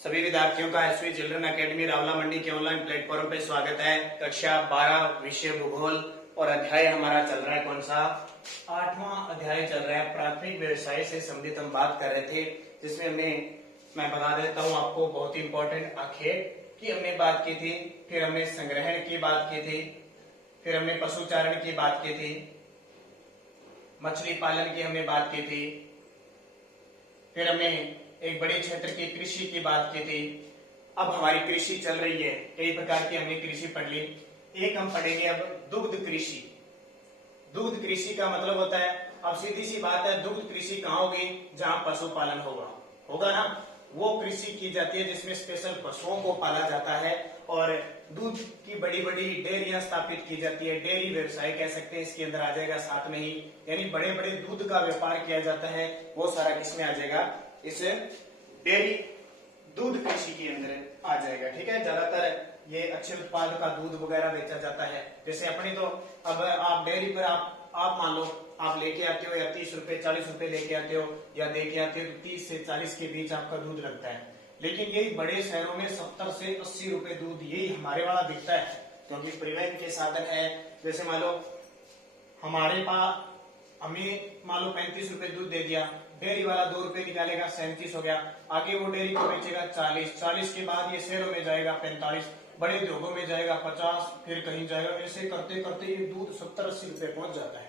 सभी विद्यार्थियों का एसवी चिल्ड्रन एकेडमी रावला मंडी के ऑनलाइन प्लेटफॉर्म पे स्वागत है। कक्षा 12 विषय भूगोल और अध्याय हमारा चल रहा है कौन सा? 8वां अध्याय चल रहा है। प्राथमिक व्यवसाय से संबंधित हम बात कर रहे थे, जिसमें मैं बता देता हूँ आपको बहुत ही इंपॉर्टेंट आखेट की हमने बात की थी, फिर हमने संग्रहण की बात की थी, फिर हमने पशुचारण की बात की थी, मछली पालन की हमने बात की थी, फिर हमने एक बड़े क्षेत्र की कृषि की बात की थी। अब हमारी कृषि चल रही है, कई प्रकार की हमने कृषि पढ़ ली। एक हम पढ़ेंगे अब दुग्ध कृषि। दुग्ध कृषि का मतलब होता है, अब सीधी सी बात है, दुग्ध कृषि कहाँ होगी? जहां पशुपालन होगा ना, वो कृषि की जाती है जिसमें स्पेशल पशुओं को पाला जाता है और दूध की बड़ी बड़ी डेयरियां स्थापित की जाती है। डेयरी व्यवसाय कह सकते हैं, इसके अंदर आ जाएगा साथ में ही, यानी बड़े बड़े दूध का व्यापार किया जाता है, वो सारा किसमें आ जाएगा? इस डेयरी दूध कृषि के अंदर आ जाएगा। ठीक है, ज्यादातर ये अच्छे उत्पाद का दूध वगैरह बेचा जाता है। जैसे अपनी तो अब आप डेयरी पर आप मान लो आप लेके आते हो या 30 रुपए 40 रुपए लेके आते हो या देके आते हो, तो 30 से 40 के बीच आपका दूध लगता है। लेकिन यही बड़े शहरों में 70 से 80 रुपए दूध यही हमारे वाला बिकता है, क्योंकि परिवहन के साधन है। जैसे मान लो हमारे पास हमें मान लो 35 रुपए दूध दे दिया, डेयरी वाला 2 रुपए निकालेगा, 37 हो गया। आगे वो डेयरी को बेचेगा 40 के बाद ये शहरों में जाएगा 45, बड़े उद्योगों में जाएगा 50, फिर कहीं जाएगा। ऐसे करते करते ये दूध 70-80 रुपए पहुंच जाता है।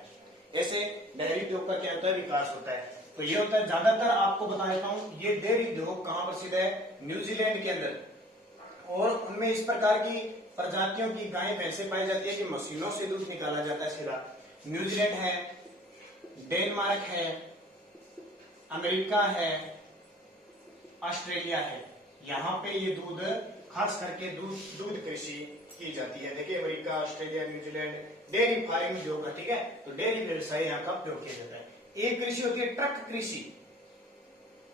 ऐसे डेयरी उद्योग का क्या होता है? विकास होता है। तो ये होता है, ज्यादातर आपको बता देता हूँ, ये डेयरी उद्योग कहाँ प्रसिद्ध है? न्यूजीलैंड के अंदर। और उनमें इस प्रकार की प्रजातियों की गायें भैंसे पाई जाती है कि मशीनों से दूध निकाला जाता है सीधा। न्यूजीलैंड है, डेनमार्क है, अमेरिका है, ऑस्ट्रेलिया है, यहाँ पे ये दूध खास करके दूध कृषि की जाती है। देखिए America, Australia, New Zealand dairy farming उद्योग है। ठीक है, तो डेयरी व्यवसाय यहाँ का उपयोग किया जाता है। एक कृषि होती है ट्रक कृषि।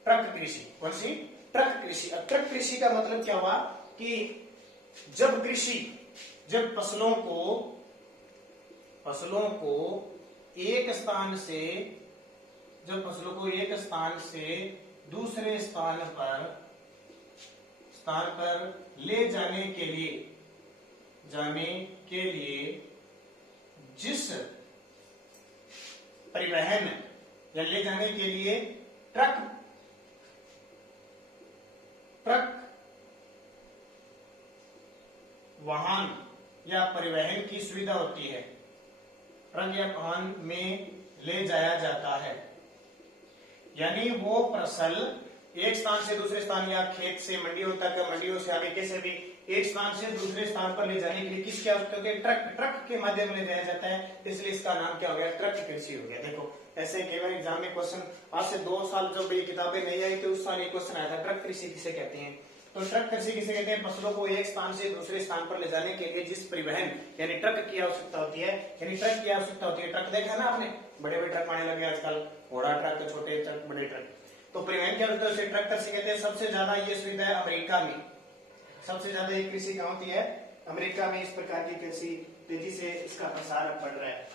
ट्रक कृषि कौन सी? ट्रक कृषि। अब ट्रक कृषि का मतलब क्या हुआ कि जब फसलों को एक स्थान से दूसरे स्थान पर ले जाने के लिए जिस परिवहन या ले जाने के लिए ट्रक वाहन या परिवहन की सुविधा होती है, ट्रक या वाहन में ले जाया जाता है। यानी वो फसल एक स्थान से दूसरे स्थान या खेत से मंडियों तक, मंडियों से आगे कैसे भी एक स्थान से दूसरे स्थान पर ले जाने के लिए किसकी आवश्यकता होती है? ट्रक के माध्यम ले जाया जाता है, इसलिए इसका नाम क्या हो गया? ट्रक कृषि हो गया। देखो ऐसे कई बार एग्जाम में क्वेश्चन, आज से 2 साल जब ये किताबें नहीं आई तो उस साल एक क्वेश्चन आया था, ट्रक कृषि किसे कहते हैं? तो ट्रक कृषि किसे कहते हैं? फसलों को एक स्थान से दूसरे स्थान पर ले जाने के लिए जिस परिवहन यानी ट्रक की आवश्यकता होती है, ट्रक देखा है ना आपने, बड़े बड़े ट्रक आने लगे आजकल, घोड़ा ट्रक, छोटे ट्रक, बड़े ट्रक। तो परिवहन क्या होता है? उसे ट्रक कृषि कहते हैं। सबसे ज्यादा ये सुविधा है अमेरिका में, सबसे ज्यादा ये कृषि कहाँ होती है? अमेरिका में। इस प्रकार की कृषि तेजी से इसका प्रसार बढ़ रहा है।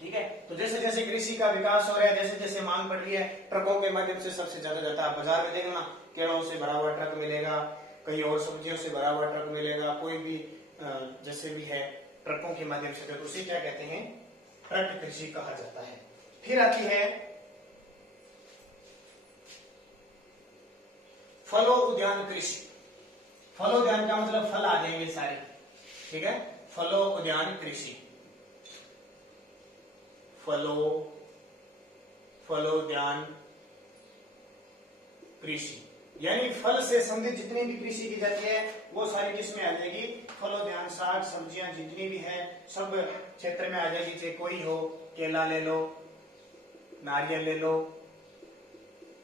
ठीक है, तो जैसे जैसे कृषि का विकास हो रहा है, जैसे जैसे मांग बढ़ रही है, ट्रकों के माध्यम से सबसे ज्यादा जाता है। बाजार में देखना, केलों से भरा हुआ ट्रक मिलेगा, कई और सब्जियों से भरा हुआ ट्रक मिलेगा, कोई भी जैसे भी है, ट्रकों के माध्यम से, तो उसे क्या कहते हैं? ट्रक कृषि कहा जाता है। फिर आती है फलोद्यान कृषि। फलोद्यान का मतलब फल आ जाएंगे सारे। ठीक है, फलोद्यान कृषि, फलोद्यान कृषि, यानी फल से संबंधित जितनी भी कृषि की जाती है वो सारी किसमें आ जाएगी? फलोद्यान। साग सब्जियां जितनी भी है सब क्षेत्र में आ जाएगी। चाहे कोई हो, केला ले लो, नारियल ले लो,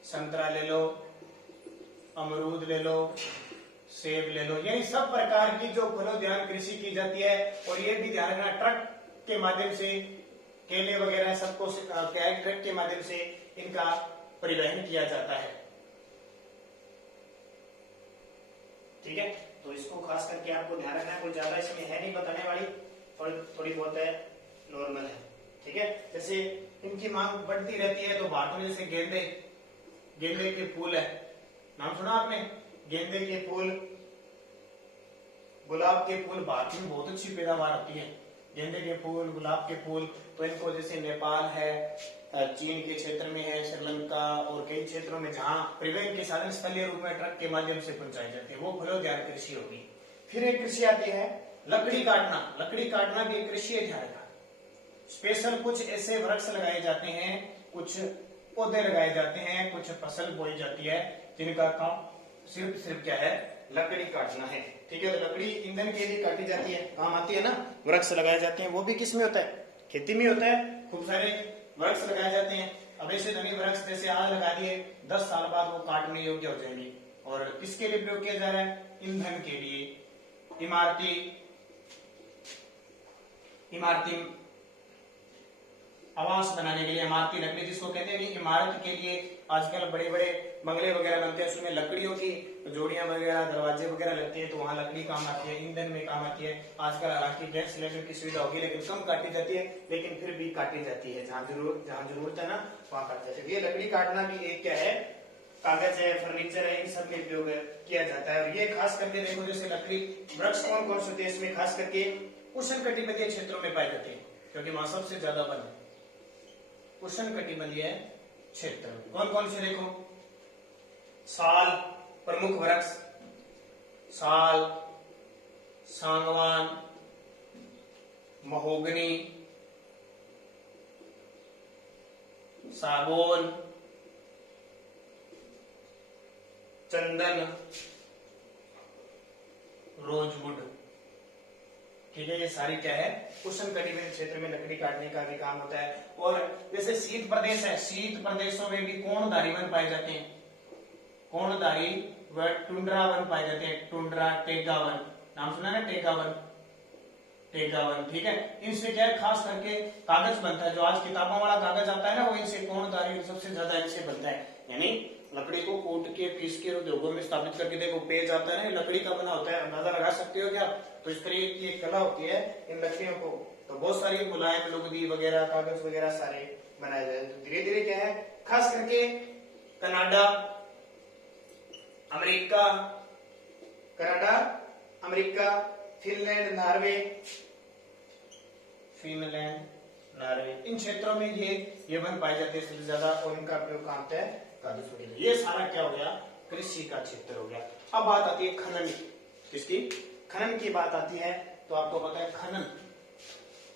संतरा ले लो, अमरूद ले लो, सेब ले लो, यानी सब प्रकार की जो फलोद्यान कृषि की जाती है। और ये भी ध्यान रखना, ट्रक के माध्यम से केले वगैरह सबको ट्रक के माध्यम से इनका परिवहन किया जाता है। ठीक है, तो इसको खास करके आपको ध्यान रखना है। कोई ज्यादा इसमें है नहीं बताने वाली, थोड़ी बहुत है, नॉर्मल है। ठीक है, जैसे इनकी मांग बढ़ती रहती है तो भारत में जैसे गेंदे के फूल है, नाम सुना आपने? गेंदे के फूल, गुलाब के फूल भारत में बहुत अच्छी पैदावार होती है। गेंदे के फूल, गुलाब के फूल, तो इनको जैसे नेपाल है, चीन के क्षेत्र में है, श्रीलंका और कई क्षेत्रों में जहां परिवहन के साधन स्थलीय रूप में ट्रक के माध्यम से पहुंचाई जाती है, वो फलोद्यान कृषि होगी। फिर एक कृषि आती है लकड़ी काटना। लकड़ी काटना भी एक कृषि है। ध्यान रखना, स्पेशल कुछ ऐसे वृक्ष लगाए जाते हैं, कुछ पौधे लगाए जाते हैं, कुछ फसल बोई जाती है, जिनका काम सिर्फ क्या है, लकड़ी काटना है। ठीक है, तो लकड़ी ईंधन के लिए काटी जाती है, काम आती है ना। वृक्ष लगाए जाते हैं, वो भी किस में होता है, खेती में होता है। खूब सारे वृक्ष लगाए जाते हैं। अब ऐसे धनी वृक्ष जैसे आज लगा दिए, 10 साल बाद वो काटने योग्य हो जाएंगे। और किसके लिए प्रयोग किया जा रहा है, ईंधन के लिए, इमारती आवास बनाने के लिए, इमारती लकड़ी जिसको कहते हैं, इमारत के लिए आजकल बड़े बड़े बंगले वगैरह बनते हैं, उसमें लकड़ियों की जोड़ियां वगैरह, दरवाजे वगैरह लगते हैं, तो वहां लकड़ी काम आती है, ईंधन में काम आती है। आजकल हालांकि गैस सिलेंडर की सुविधा होगी, लेकिन कम काटी जाती है, लेकिन फिर भी काटी जाती है, जहां जरूरत है ना वहां काटी जाती है। ये लकड़ी काटना भी एक क्या है, कागज है, फर्नीचर है, इन सब में उपयोग किया जाता है। और ये खास करके देखो, जैसे लकड़ी वृक्ष कौन कौन से होते हैं, इसमें खास करके उष्णकटिबंधीय क्षेत्रों में पाए जाते हैं, क्योंकि वहां सबसे ज्यादा वन है। उष्णकटिबंधीय क्षेत्र कौन कौन से, देखो, साल प्रमुख वृक्ष, साल, सागवान, महोगनी, सागौन, चंदन, रोजवुड। ठीक है, ये सारी क्या है, उष्णकटिबंधीय क्षेत्र में लकड़ी काटने का भी काम होता है। और जैसे शीत प्रदेश है, शीत प्रदेशों में भी कोणधारी वन पाए जाते हैं, कोणधारी व टुंड्रा वन पाए जाते हैं, टुंड्रा, टेगा वन, नाम सुना ना, टेगा वन। ठीक है, इनसे क्या है, खास करके कागज बनता है, जो आज किताबों वाला कागज आता है ना, वो इनसे कोणधारी सबसे ज्यादा इनसे बनता है। यानी लकड़ी को कूट के, पीस के उद्योगों में स्थापित करके, देखो पेज आता है ना, लकड़ी का बना होता है, अंदाजा लगा सकते हो क्या। तो इस तरह की एक कला होती है इन लकड़ियों को। तो बहुत सारी मुलायम लुगदी वगैरह, कागज वगैरह सारे बनाए जाए। तो धीरे धीरे क्या है, खास करके कनाडा, अमेरिका, फिनलैंड, नार्वे, इन क्षेत्रों में ये वन पाए जाते हैं सबसे ज्यादा, और इनका प्रयोग काम है कागज वगैरह। ये सारा क्या हो गया, कृषि का क्षेत्र हो गया। अब बात आती है खनन, किसकी, खनन की बात आती है। तो आपको पता है खनन,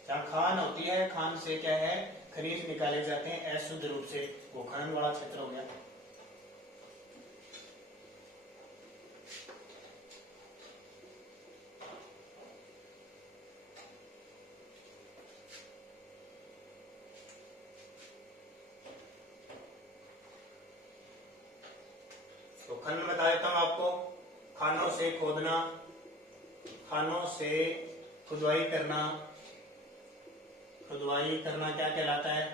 जहाँ खान होती है, खान से क्या है, खनिज निकाले जाते हैं अशुद्ध रूप से, वो खनन वाला क्षेत्र हो गया। तो खनन बता देता हूं आपको, खानों से खोदना, खानों से खुदवाई करना क्या कहलाता है,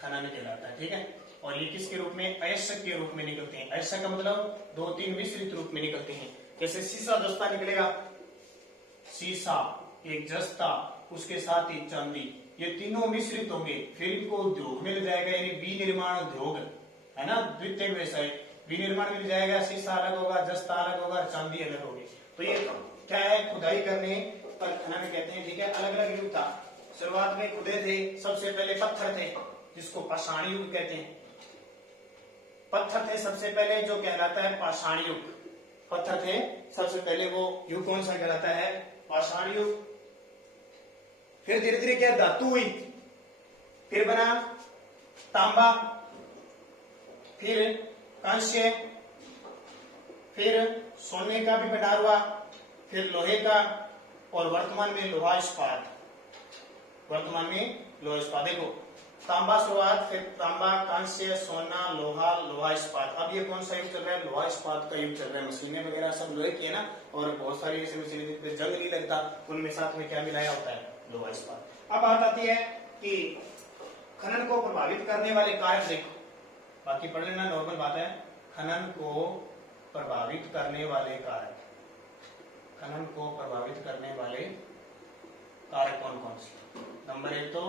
खनन कहलाता है। ठीक है, और ये किसके रूप में, अयस्क के रूप में निकलते हैं। अयस्क का मतलब 2-3 मिश्रित रूप में निकलते हैं। जैसे शीशा जस्ता निकलेगा, शीशा, एक जस्ता, उसके साथ ही चांदी, ये तीनों मिश्रित होंगे, फिर इनको उद्योग मिल जाएगा, यानी विनिर्माण उद्योग है ना, द्वितीय व्यवसाय, विनिर्माण मिल जाएगा। शीशा अलग होगा, जस्ता अलग होगा, चांदी अलग होगी। तो ये क्या है, खुदाई करने पर खनन कहते हैं। ठीक है, अलग अलग युग था, शुरुआत में खुदे थे, सबसे पहले पत्थर थे, जिसको पाषाण युग कहते हैं। पत्थर थे सबसे पहले, जो कहलाता है पाषाण युग। पत्थर थे सबसे पहले, वो युग कौन सा कहलाता है, पाषाण युग। फिर धीरे धीरे क्या, धातु हुई, फिर बना तांबा, फिर कांस्य, फिर सोने का भी भंडार हुआ, फिर लोहे का, और वर्तमान में लोहा इस्पात। देखो, तांबा शुरुआत, फिर तांबा, कांस्य, सोना, लोहा इस्पात। अब ये कौन सा युग चल रहा है, लोहा इस्पात का युग चल रहा है। मशीनें वगैरह सब लोहे की है ना, और बहुत सारी ऐसी मशीनें जंग नहीं लगता, उनमें साथ में क्या मिलाया होता है, लोहा इस्पात। अब बात आती है कि खनन को प्रभावित करने वाले कारक। देखो, बाकी पढ़ लेना, नॉर्मल बात है। खनन को प्रभावित करने वाले कारक, खनन को प्रभावित करने वाले कारक कौन कौन से। नंबर 1 तो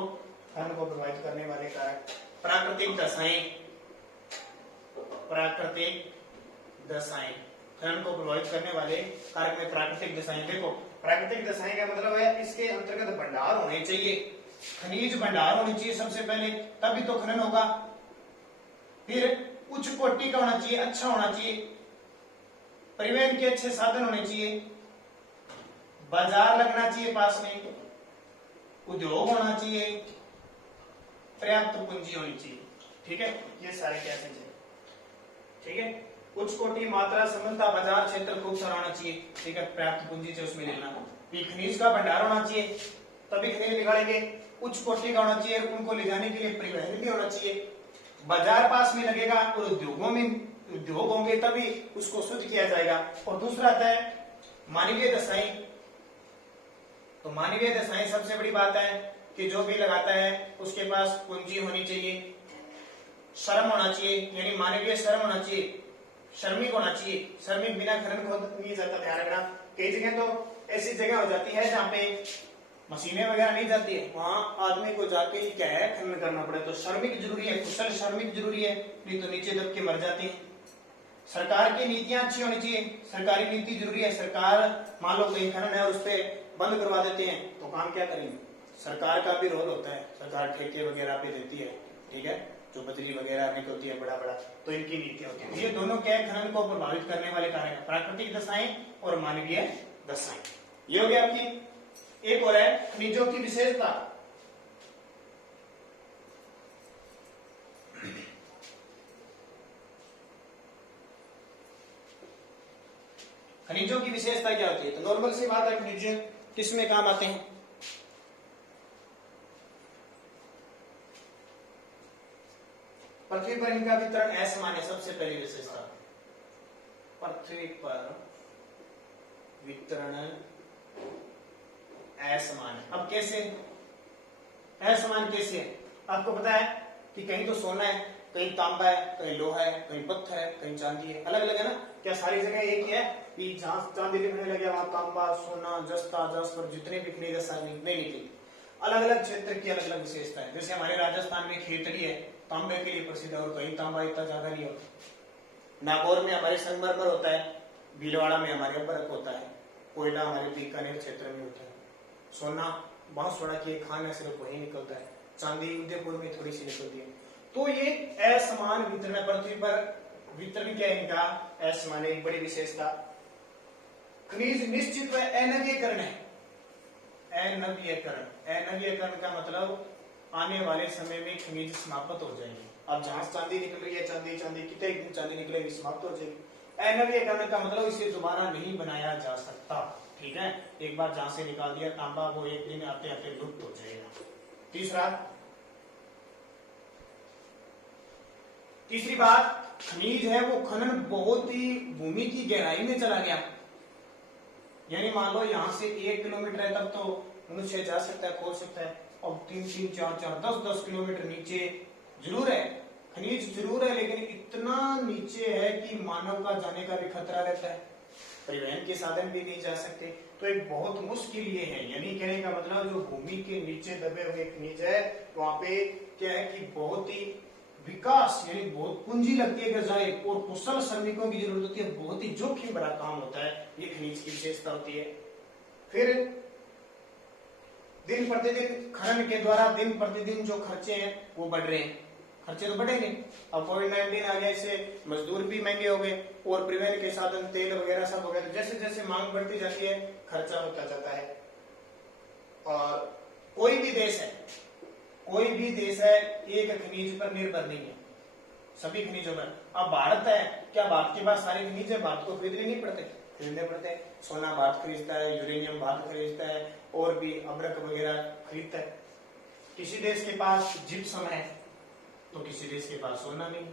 खनन को प्रभावित करने वाले कारक, प्राकृतिक दशाएं, खनन को प्रभावित करने वाले कारक में प्राकृतिक दशाएं। देखो प्राकृतिक दशाएं का मतलब है इसके अंतर्गत भंडार होने चाहिए, खनिज भंडार होने चाहिए सबसे पहले, तभी तो खनन होगा। फिर उच्च कोटि का होना चाहिए, अच्छा होना चाहिए, परिवहन के अच्छे साधन होने चाहिए, बाजार लगना चाहिए पास में, उद्योग होना चाहिए, पर्याप्त पूंजी होनी चाहिए। ठीक है, ये सारे क्या चीजें, ठीक है। उच्च कोटि, मात्रा, समन्ता, बाजार क्षेत्र खूब सारा होना चाहिए। ठीक है, पर्याप्त पूंजी से उसमें लेना। खनिज का भंडार होना चाहिए, तभी खनिज निकालेंगे। उच्च कोटि का होना चाहिए, उनको ले जाने के लिए परिवहन भी होना चाहिए। बाजार पास में लगेगा और उद्योगों में उद्योग होंगे तभी उसको शुद्ध किया जाएगा। और दूसरा आता है मानवीय दशाएं। तो मानवीय दशाएं सबसे बड़ी बात है कि जो भी लगाता है उसके पास पूंजी होनी चाहिए, श्रम होना चाहिए, यानी मानवीय श्रम होना चाहिए, श्रमिक होना चाहिए। श्रमिक बिना खनन को नहीं जाता, ध्यान रखना। कई जगह तो ऐसी जगह हो जाती है जहाँ पे मशीनें वगैरह नहीं जाती है, वहां आदमी को जाके ही क्या है खनन करना पड़े। तो श्रमिक जरूरी है, कुशल श्रमिक जरूरी है, नहीं तो नीचे दब के मर जाते हैं। सरकार की नीतियां अच्छी होनी चाहिए, सरकारी नीति जरूरी है। सरकार मान लो कहीं खनन है और उस पर बंद करवा देते हैं तो काम क्या करेंगे? सरकार का भी रोल होता है, सरकार ठेके वगैरह पे देती है, ठीक है, जो बजरी वगैरह निकलती है बड़ा बड़ा, तो इनकी नीतियां होती है। ये दोनों क्या है, खनन को प्रभावित करने वाले कारक, प्राकृतिक दशाएं और मानवीय दशाएं। ये हो गया आपकी। एक और है खनिजों की विशेषता। खनिजों की विशेषता क्या होती है? तो नॉर्मल सी बात है, खनिज किसमें काम आते हैं? पृथ्वी पर इनका वितरण असमान है, सबसे पहली विशेषता। पृथ्वी पर वितरण असमान है। अब कैसे असमान कैसे है? आपको पता है कि कहीं तो सोना है, कहीं तांबा है, कहीं लोहा है, कहीं पत्थर है, कहीं चांदी है, अलग अलग है ना? क्या सारी जगह एक ही है कि जहां चांदी लिखने लगे वहां तांबा, सोना, जस्ता, जस्पर, जितने भी खनिज सारे नहीं निकले। अलग अलग क्षेत्र की अलग अलग विशेषता है। जैसे हमारे राजस्थान में खेतड़ी है, तांबे के लिए प्रसिद्ध है, और कहीं तांबा इतना ज्यादा नहीं होता। नागौर में हमारे संगमरमर होता है, भीलवाड़ा में हमारे बर्फ होता है, कोयला हमारे बीकानेर क्षेत्र में होता है, सोना बांसवाड़ा की खान है सिर्फ वही निकलता है, चांदी उदयपुर में थोड़ी सी निकलती है। तो ये असमान वितरण, पृथ्वी पर वितरण क्या है इनका? असमान, एक बड़ी विशेषता। खनिज निश्चित व अनवीयकरण है। अनवीयकरण, अनवीयकरण का मतलब आने वाले समय में खनिज समाप्त हो जाएंगे। अब जहां चांदी निकल रही है, चांदी चांदी कितने दिन चांदी निकलेगी, समाप्त हो जाएगी। अनवीयकरण का मतलब इसे दोबारा नहीं बनाया जा सकता। ठीक है, एक बार जहां से निकाल दिया तांबा, वो एक दिन आते आते लुप्त हो जाएगा। तीसरी बात, खनिज है वो खनन बहुत ही भूमि की गहराई में चला गया। यानी मान लो यहां से 1 किलोमीटर है, तब तो मनुष्य जा सकता है, खोल सकता है। और 3-3, 4-4, 10-10 किलोमीटर नीचे जरूर है खनिज, जरूर है, लेकिन इतना नीचे है कि मानव का जाने का भी खतरा रहता है, परिवहन के साधन भी नहीं जा सकते। तो एक बहुत मुश्किल ये है। यानी कहने का मतलब जो भूमि के नीचे दबे हुए खनिज है, वहां पे क्या है कि बहुत ही विकास, यानी बहुत पूंजी लगती है गजाए, और कुशल श्रमिकों की जरूरत होती है, बहुत ही जोखिम भरा काम होता है। ये खनिज की विशेषता होती है। फिर दिन प्रतिदिन खनन के द्वारा दिन प्रतिदिन जो खर्चे हैं वो बढ़ रहे हैं। खर्चे तो बढ़ेंगे, अब कोविड-19 आ गया, इससे मजदूर भी महंगे हो गए, और परिवहन के साधन, तेल वगैरह सब हो गए। तो जैसे जैसे मांग बढ़ती जाती है, खर्चा होता जाता है। और कोई भी देश है एक खनिज पर निर्भर नहीं है, सभी खनिजों पर। अब भारत है, क्या भारत के पास सारे खनिज है? भारत को खरीदने नहीं पड़ते, खरीदने पड़ते हैं। सोना भारत खरीदता है, यूरेनियम भारत खरीदता है, और भी अब्रक वगैरह खरीदता है। किसी देश के पास जिप्सम है तो किसी देश के पास सोना नहीं है,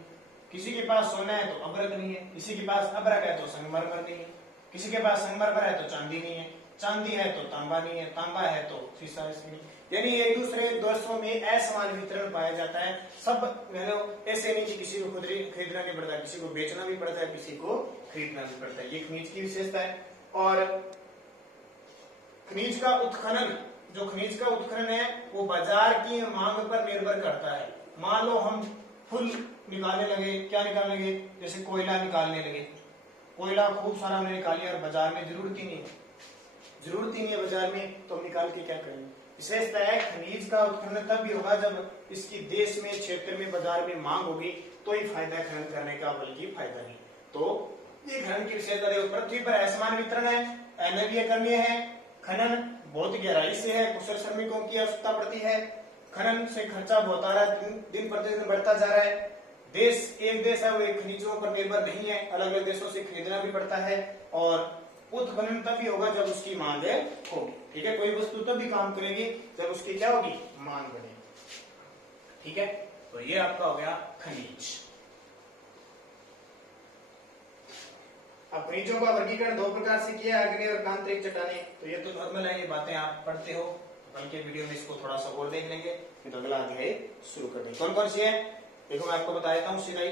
किसी के पास सोना है तो अब्रक नहीं है, किसी के पास अब्रक है तो संगमरमर नहीं है, किसी के पास संगमरमर है तो चांदी नहीं है, चांदी है तो तांबा नहीं है, तांबा है तो सीसा नहीं। यानी एक दूसरे देशों में असमान वितरण पाया जाता है। सब ऐसे नहीं कि किसी को खरीदना नहीं पड़ता, किसी को बेचना भी पड़ता है, किसी को खरीदना भी पड़ता है। ये खनिज की विशेषता है। और खनिज का उत्खनन, जो खनिज का उत्खनन है वो बाजार की मांग पर निर्भर करता है। मान लो हम फुल निकालने लगे, क्या निकालने लगे? जैसे कोयला निकालने लगे, कोयला खूब सारा हमने निकाल लिया और बाजार में जरूरत ही नहीं है बाजार में, तो हम निकाल के क्या करेंगे। विशेषता है खनिज का उत्खनन तब भी होगा जब इसकी देश में, क्षेत्र में, बाजार में मांग होगी, तो ही फायदा है खनन करने का, बल्कि फायदा नहीं। तो ये खनन की विशेषता देखो, पृथ्वी पर असमान वितरण है, अनवीकरणीय है, खनन बहुत गहराई से है, कुशल श्रमिकों की आवश्यकता पड़ती है, खनन से खर्चा बहुत आ रहा है, दिन प्रतिदिन बढ़ता जा रहा है। देश एक देश है, वो एक खनिजों पर निर्भर नहीं है, अलग अलग देशों से खरीदना भी पड़ता है, और उत्खनन तभी होगा जब उसकी मांग होगी। ठीक है, कोई वस्तु तभी काम करेगी जब उसकी क्या होगी, मांग बनेगी। ठीक है, तो ये आपका हो गया खनिज। अब खनिजों का वर्गीकरण दो प्रकार से किया, अग्नि और आंतरिक चट्टानें। तो ये तो नॉर्मल है, ये बातें आप पढ़ते हो, कल के वीडियो में इसको थोड़ा सा और देख लेंगे, फिर तो अगला अध्याय शुरू कर देंगे। कौन कौन सी है देखो, मैं आपको बता देता हूँ सीधा ही।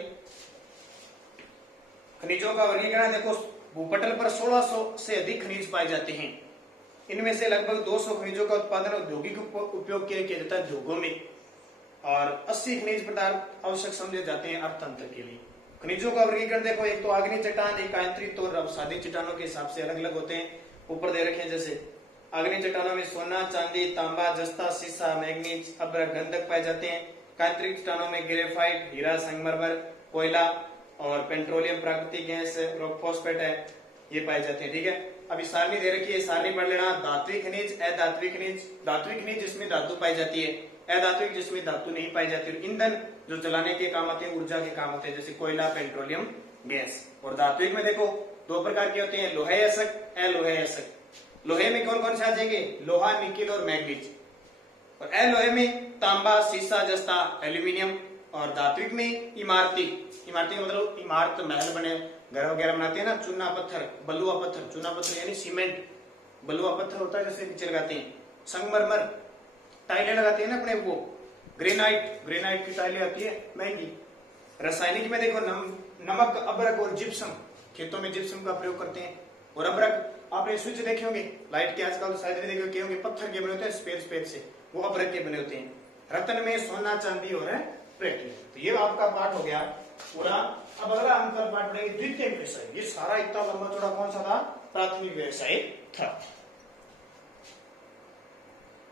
खनिजों का वर्गीकरण देखो, भूपटल पर 1600 से अधिक खनिज पाए जाते हैं। इनमें से लगभग 200 खनिजों का उत्पादन औद्योगिक उपयोग के लिए किया जाता है उद्योगों में, और 80 खनिज पदार्थ आवश्यक समझे जाते हैं अर्थतंत्र के लिए। खनिजों का वर्गीकरण देखो, एक तो आग्नेय चट्टान, एक आंतरिक और अवसादित चट्टानों के हिसाब से अलग अलग होते हैं। ऊपर दे रखे हैं, जैसे आग्नेय चट्टानों में सोना, चांदी, तांबा, जस्ता, सीसा, मैग्नीज, अभ्रक, गंधक पाए जाते हैं। आंतरिक चट्टानों में ग्रेफाइट, हीरा, संगमरमर, कोयला और पेट्रोलियम, प्राकृतिक गैस, रॉक फॉस्फेट है, ये पाए जाते हैं। ठीक है, अभी सारणी दे रखी है, सारणी पढ़ लेना। धात्विक खनिज, अधात्विक खनिज। धात्विक खनिज जिसमें धातु पाई जाती है, अधात्विक जिसमें धातु नहीं पाई जाती। ईंधन जो जलाने के काम आते हैं, ऊर्जा के काम आते हैं, जैसे कोयला, पेट्रोलियम, गैस। और धात्विक में देखो दो प्रकार के होते हैं, लोहे यसक, अलोहे यसक। लोहे में कौन कौन से आ जाएंगे, लोहा, निकिल और मैग्नीज। और अलोहे में तांबा, सीसा, जस्ता, एल्यूमिनियम। और धात्विक में इमारती, इमारती का मतलब इमारत, महल बने, घर वगैरह बनाते हैं ना, चूना पत्थर, बलुआ पत्थर, चूना पत्थर यानी सीमेंट, बलुआ पत्थर होता है जैसे नीचे लगाते हैं। संगमरमर, टाइलें लगाते हैं ना अपने, वो ग्रेनाइट, ग्रेनाइट की टाइलें आती है महंगी। रासायनिक में देखो नमक, अबरक और जिप्सम, खेतों में जिप्सम का प्रयोग करते हैं। और अबरक आपने स्विच देखे होंगे लाइट के, आजकल तो शायद नहीं देखे होंगे, पत्थर के बने होते हैं, स्पेस से, वो अबरक के बने होते हैं। रत्न में सोना, चांदी और प्लेटिनम। तो ये आपका पाठ हो गया पूरा। अब अगला हम कल पाठ पढ़ेंगे द्वितीय व्यवसाय। ये सारा इतना लंबा चौड़ा कौन सा था, प्राथमिक व्यवसाय था।